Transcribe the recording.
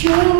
showing